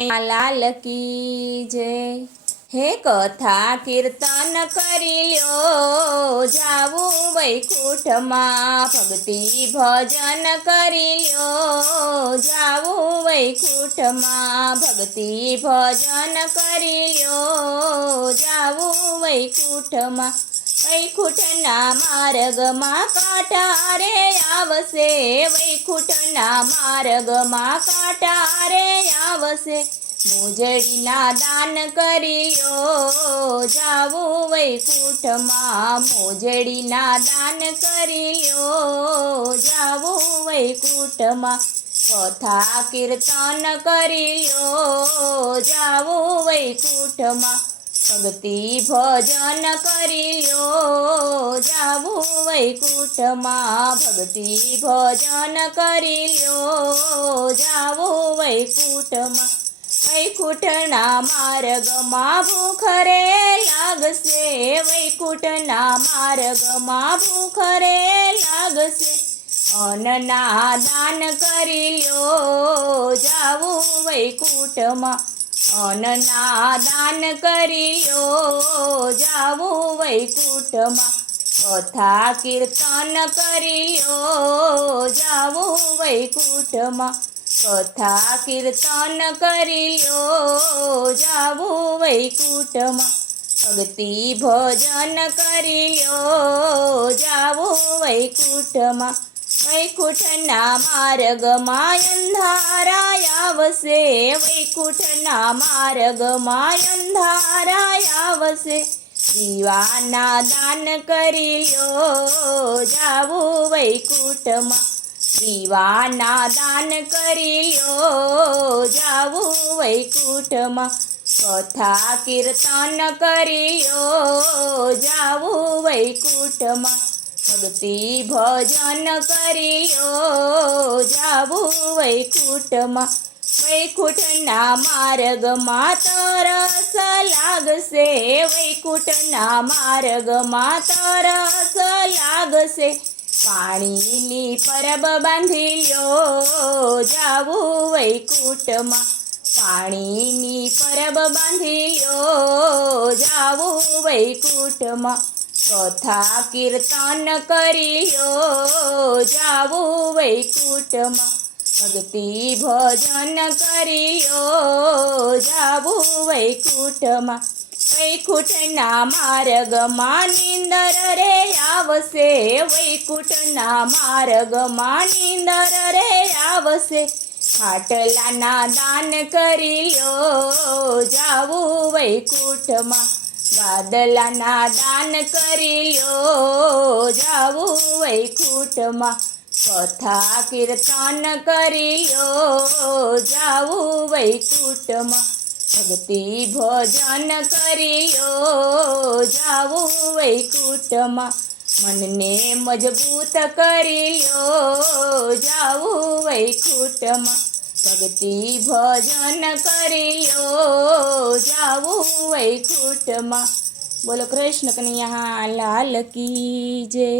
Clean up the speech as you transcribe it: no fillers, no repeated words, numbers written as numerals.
लाल की जय। हे कथा कीर्तन करी ल्यो, जावू वैकुंठमा भक्ति भजन करी ल्यो, जावू वैकुंठमा भक्ति भजन करी ल्यो, जावू वैकुंठमा। वैकुंठना मार्गमा कांटा रे आवसे, वैकुंठना मार्गमा कांटा रे आवसे। मोजડીના દાન કરી લ્યો, જાવું વૈકુંઠમાં મોજડીના દાન કરી લ્યો, જાવું વૈકુંઠમાં। કથા કીર્તન કરી લ્યો, જાવું વૈકુંઠમાં। ભક્તિ ભજન કરી લ્યો, જાવું વૈકુંઠમાં। ભક્તિ ભજન કરી લ્યો, જાવું વૈકુંઠમાં। વૈકુંઠના માર્ગમાં ભૂખ રે લાગશે, વૈકુંઠના માર્ગમાં ભૂખ રે લાગશે। અન્નના દાન કરી લ્યો, જાવું વૈકુંઠમાં। અન્નના દાન કરી લ્યો, જાવું વૈકુંઠમાં। કથા કીર્તન કરી લ્યો, જાવું વૈકુંઠમાં। કથા કીર્તન કરી લ્યો, જાવું વૈકુંઠમાં। ભક્તિ ભજન કરી લ્યો, જાવું વૈકુંઠમાં। વૈકુંઠના માર્ગમાં અંધારા આવશે, વૈકુંઠના માર્ગમાં અંધારા આવશે। દીવાના દાન કરી લ્યો, જાવું વૈકુંઠમાં। દીવાના દાન કરી લ્યો, જાવું વૈકુંઠમાં। કથા કીર્તન કરી લ્યો, જાવું વૈકુંઠમાં। ભક્તિ ભજન કરી લ્યો, જાવું વૈકુંઠમાં। વૈકુંઠના માર્ગમાં તરસ લાગશે, વૈકુંઠના માર્ગમાં તરસ લાગશે। પાણીની પરબ બાંધી લ્યો, જાવું વૈકુંઠમાં। પાણીની પરબ બાંધી લ્યો, જાવું વૈકુંઠમાં। કથા કીર્તન કરી લ્યો, જાવું વૈકુંઠમાં। ભક્તિ ભજન કરી લ્યો, જાવું વૈકુંઠમાં। વૈકુંઠના માર્ગમાં નીંદર રે આવશે, વૈકુંઠના માર્ગમાં નીંદર રે આવશે। ખાટલાના દાન કરી લ્યો, જાવું વૈકુંઠમાં। ગાદલાના દાન કરી લ્યો, જાવું વૈકુંઠમાં। કથા કીર્તન કરી લ્યો, જાવું વૈકુંઠમાં। ભક્તિ ભજન કરી લ્યો, જાવું વૈકુંઠમાં। મનને મજબૂત કરી લ્યો, જાવું વૈકુંઠમાં। ભક્તિ ભજન કરી લ્યો, જાવું વૈકુંઠમાં। બોલો કૃષ્ણ કનૈયા લાલ કી જય।